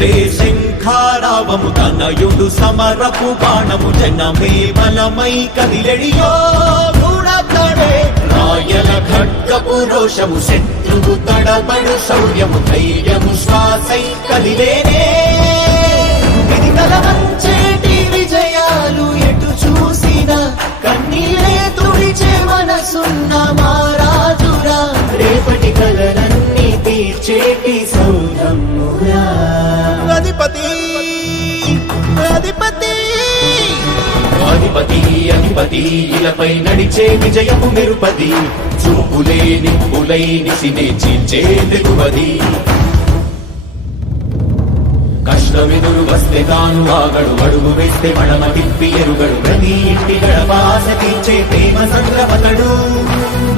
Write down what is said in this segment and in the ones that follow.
తండ్రే శంఖారావము తనయుడు సమరపు బాణము జనమే బలమై కదిలెడియో గుణతడే. రాయల ఖడ్గపు రోషము శత్రువు తడబడు శౌర్యము ధైర్యము శ్వాసై కదిలేనే. ఇది కలవంచేటి విజయాలు ఎటు చూసిన కన్నీలే తుడిచే మనసున్న మారాజురా రేపటి కలలన్నీ తీర్చేటి సౌరమ్మురా. అధిపతి. అధిపతి. అధిపతి అధిపతి ఇలపై నడిచే విజయము మెరుపది. చూపులే నిప్పులై నిసినే చీల్చే తెగువది కష్టమెదురు వస్తే తాను ఆగడు అడుగు వేస్తే మడమ తిప్పి ఎరుగడు. ప్రతి ఇంటి గడపాస తీర్చే ప్రేమ సంద్రపతడు.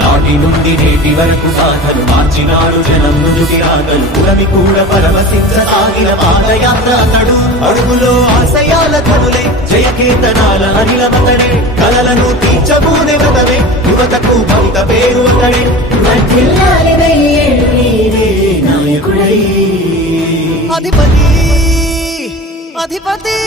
నాటి నుండి నేటి వరకు సాధలు మార్చినాడు జనం నుదుటి రాగలు పురమి కూడా పరవశించసాగిన పాదయాత్ర అతడు. అడుగులో ఆశయాల కనులే జయకేతనాల అనిలమతడే కలలను తీర్చబూనే వ్రతమే యువతకు అధిపతి!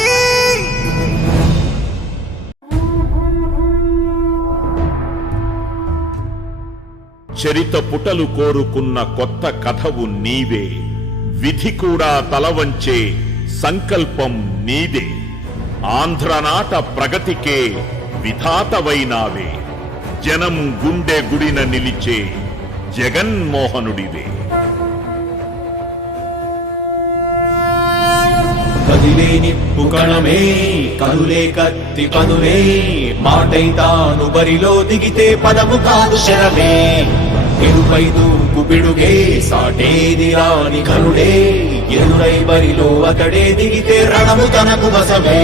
చరిత పుటలు కోరుకున్న కొత్త కథవు నీవే. విధి కూడా తలవంచే సంకల్పం నీదే. ఆంధ్రనాట ప్రగతికే విధాతవైనావే. జనం గుండె గుడిన నిలిచే జగన్మోహనుడివే. కదిలేని పుకణమే కదులే కనులే కత్తి పదులే మాటై తాను బరిలో దిగితే పదము కాదు శరమే. ఎరుపై దూకు బిడుగే సాటేది రాని కరుడే. ఎదురై బరిలో అతడే దిగితే రణము తనకు వసమే